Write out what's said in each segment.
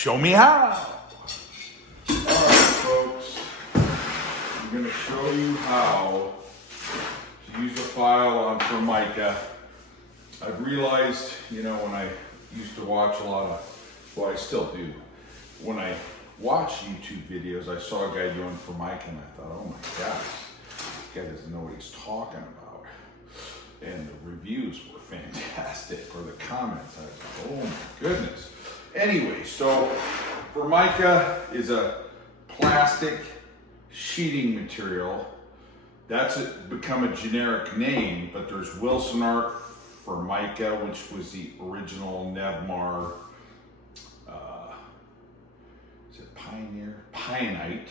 Show me how. All right, folks. I'm going to show you how to use a file on Formica. I've realized, when I used to watch a lot of, well, I still do. When I watch YouTube videos, I saw a guy doing Formica and I thought, oh my gosh, this guy doesn't know what he's talking about. And the reviews were fantastic, or the comments. I was like, oh my goodness. Anyway, so Formica is a plastic sheeting material. That's become a generic name, but there's Wilsonart, Formica, which was the original Nevamar, is it Pionite.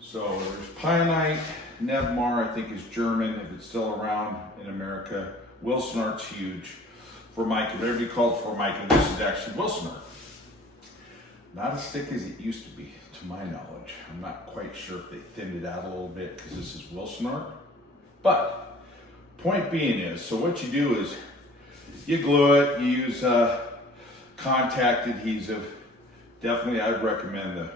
So there's Pionite, Nevamar, I think is German, if it's still around in America. Wilsonart's huge. Formica, whatever you call it, Formica, this is actually Wilsonart. Not as thick as it used to be, to my knowledge. I'm not quite sure if they thinned it out a little bit because this is Wilsonart. But point being is, so what you do is you glue it, you use contact adhesive. Definitely I'd recommend the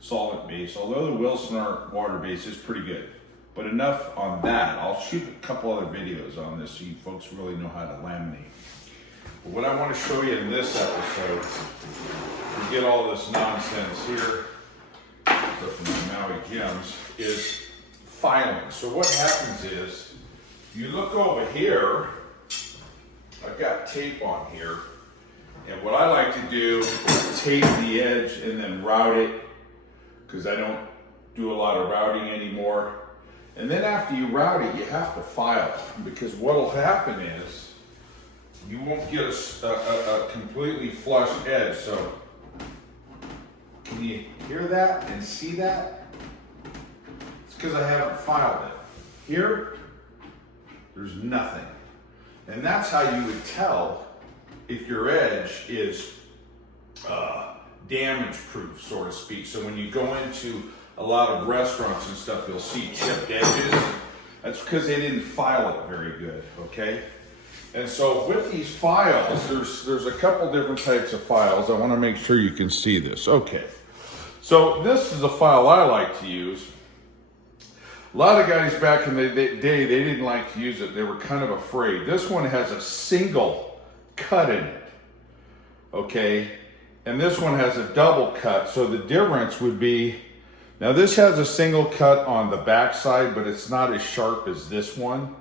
solvent base, although the Wilsonart water base is pretty good. But enough on that. I'll shoot a couple other videos on this so you folks really know how to laminate. But what I want to show you in this episode, forget all this nonsense here, from the Maui Gems, is filing. So what happens is, you look over here, I've got tape on here, and what I like to do is tape the edge and then route it, because I don't do a lot of routing anymore. And then after you route it, you have to file, because what will happen is, you won't get a completely flush edge. So, can you hear that and see that? It's because I haven't filed it. Here, there's nothing. And that's how you would tell if your edge is damage proof, so to speak. So when you go into a lot of restaurants and stuff, you'll see chipped edges. That's because they didn't file it very good, okay? And so with these files, there's a couple different types of files. I want to make sure you can see this. Okay, so this is a file I like to use. A lot of guys back in the day, they didn't like to use it. They were kind of afraid. This one has a single cut in it, okay? And this one has a double cut. So the difference would be, now this has a single cut on the back side, but it's not as sharp as this one.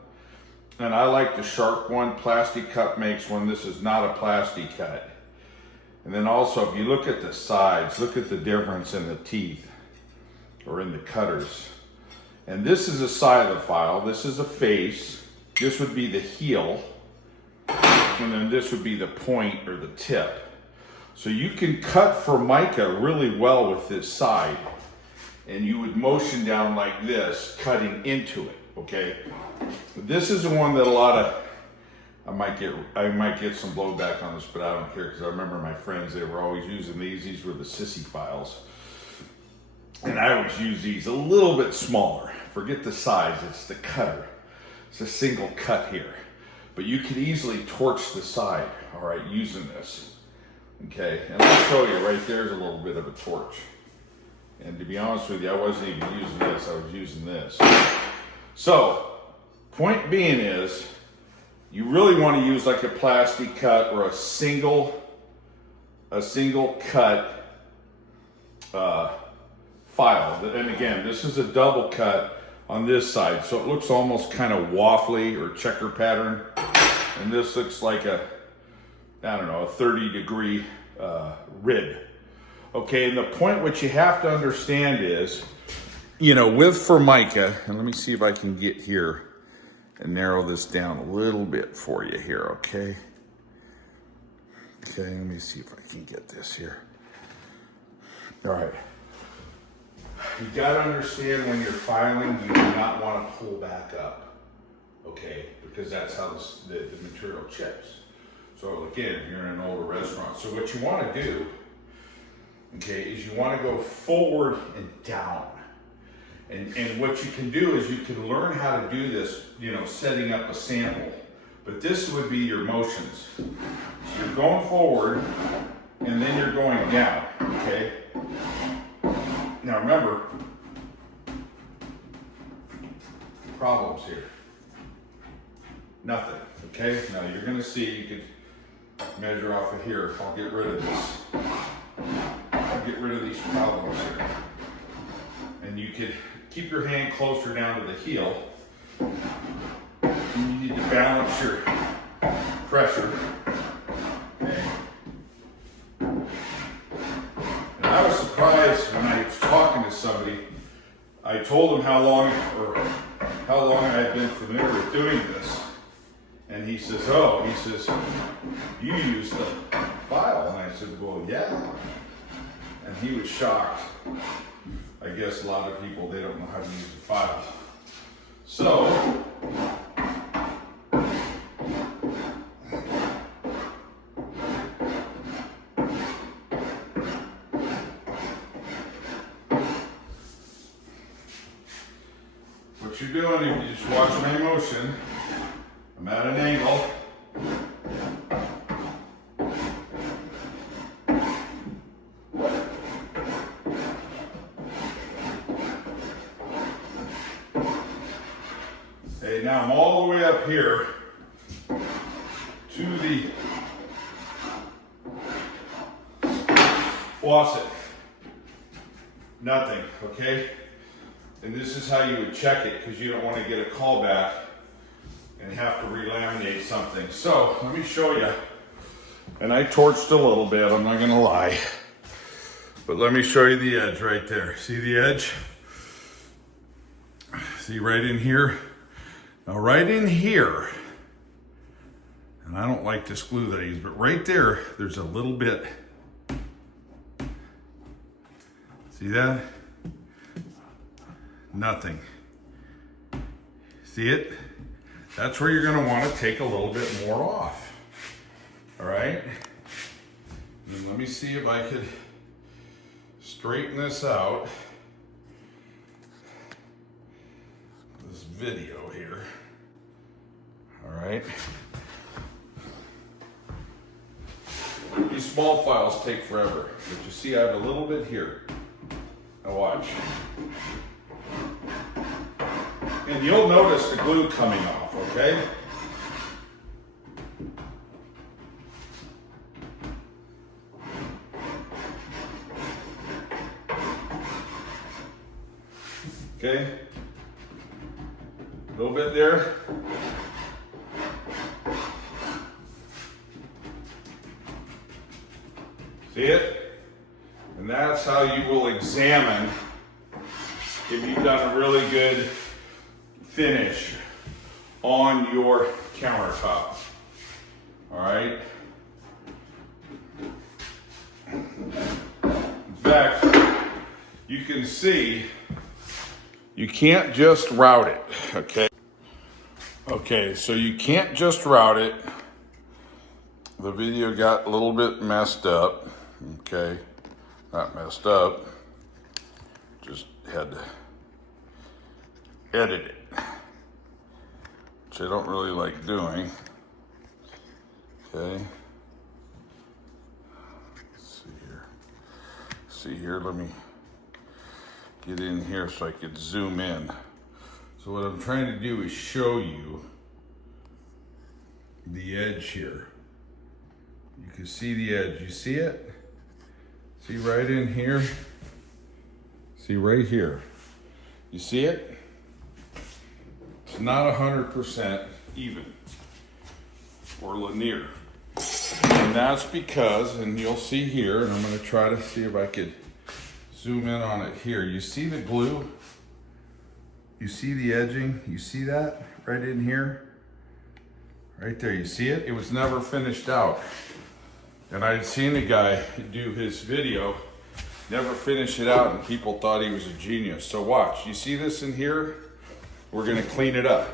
And I like the sharp one. Plastic Cut makes one. This is not a plastic cut. And then also, if you look at the sides, look at the difference in the teeth or in the cutters. And this is the side of the file. This is a face. This would be the heel. And then this would be the point or the tip. So you can cut Formica really well with this side. And you would motion down like this, cutting into it, okay? This is the one that a lot of, I might get some blowback on this, but I don't care, because I remember my friends, they were always using these. These were the sissy files. And I always use these a little bit smaller. Forget the size, it's the cutter. It's a single cut here. But you could easily torch the side, all right, using this. Okay, and I'll show you right there's a little bit of a torch. And to be honest with you, I wasn't even using this, I was using this. So, point being is, you really want to use like a plastic cut or a single cut file. And again, this is a double cut on this side, so it looks almost kind of waffly or checker pattern. And this looks like a 30-degree rib. Okay, and the point what you have to understand is, with Formica, and let me see if I can get here and narrow this down a little bit for you here, okay? Okay, let me see if I can get this here. All right. You gotta understand when you're filing, you do not want to pull back up, okay? Because that's how the material chips. So again, if you're in an older restaurant. So what you want to do, okay, is you want to go forward and down. And what you can do is you can learn how to do this, setting up a sample. But this would be your motions. You're going forward, and then you're going down, okay? Now remember, problems here. Nothing, okay? Now you're gonna see, you could measure off of here. I'll get rid of this. I'll get rid of these problems here. And you could keep your hand closer down to the heel. You need to balance your pressure. Okay. And I was surprised when I was talking to somebody. I told him how long I had been familiar with doing this. And he says, oh, you use the file. And I said, well, yeah. And he was shocked. I guess a lot of people, they don't know how to use the file. So, what you're doing, if you just watch my motion, I'm at an angle. Okay, now I'm all the way up here to the faucet. Nothing, okay? And this is how you would check it, because you don't want to get a call back and have to relaminate something. So let me show you. And I torched a little bit, I'm not gonna lie. But let me show you the edge right there. See the edge? See right in here? Now right in here, and I don't like this glue that I use, but right there, there's a little bit. See that? Nothing. See it? That's where you're gonna wanna take a little bit more off. All right? And let me see if I could straighten this out. This video here. All right? These small files take forever, but you see I have a little bit here. Now watch. And you'll notice the glue coming off, okay? Okay? A little bit there. See it? And that's how you will examine if you've done a really good finish on your countertop. All right? In fact, you can see you can't just route it, okay? Okay, so you can't just route it. The video got a little bit messed up, okay? Not messed up, just had to edit it, which I don't really like doing, okay? Let's see here, let me get in here so I could zoom in. So what I'm trying to do is show you the edge here. You can see the edge, you see it? See right in here? See right here. You see it? It's not 100% even or linear. And that's because, and you'll see here, and I'm gonna try to see if I could zoom in on it here. You see the glue? You see the edging? You see that right in here? Right there, you see it? It was never finished out. And I had seen a guy do his video, never finish it out, and people thought he was a genius. So watch, you see this in here? We're gonna clean it up,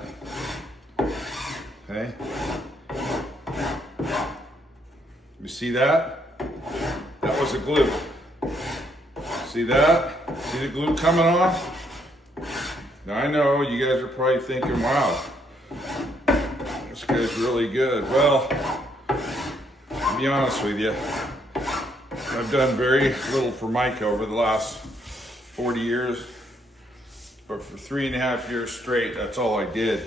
okay? You see that? That was a glue. See that? See the glue coming off? Now I know you guys are probably thinking, wow, this guy's really good. Well, to be honest with you, I've done very little Formica over the last 40 years, but for 3.5 years straight, that's all I did.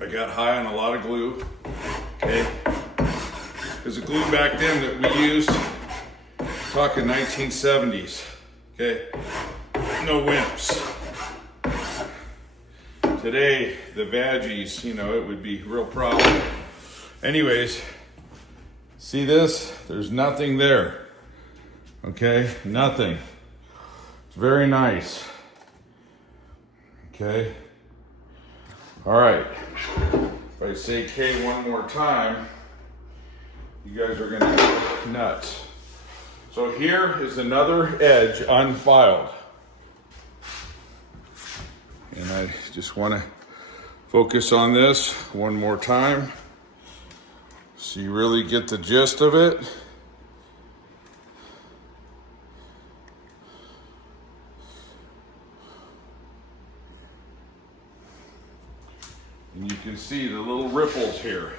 I got high on a lot of glue, okay? Because the glue back then that we used, talking 1970s, okay? No wimps. Today, the veggies, you know, it would be a real problem. Anyways, see this? There's nothing there, okay? Nothing. It's very nice, okay? All right, if I say K one more time, you guys are gonna go nuts. So here is another edge unfiled. And I just wanna focus on this one more time so you really get the gist of it. And you can see the little ripples here.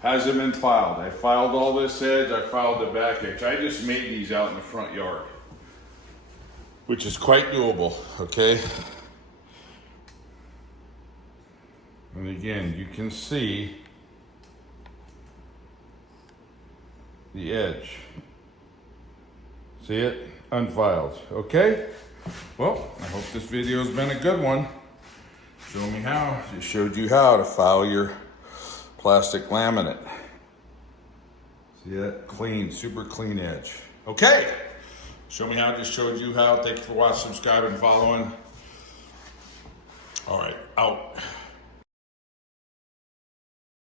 Hasn't been filed. I filed all this edge, I filed the back edge. I just made these out in the front yard, which is quite doable, okay? And again, you can see the edge. See it? Unfiled, okay? Well, I hope this video's been a good one. Show me how. Just showed you how to file your plastic laminate. See that? Clean, super clean edge. Okay. Show me how. Just showed you how. Thank you for watching, subscribing, following. All right, out.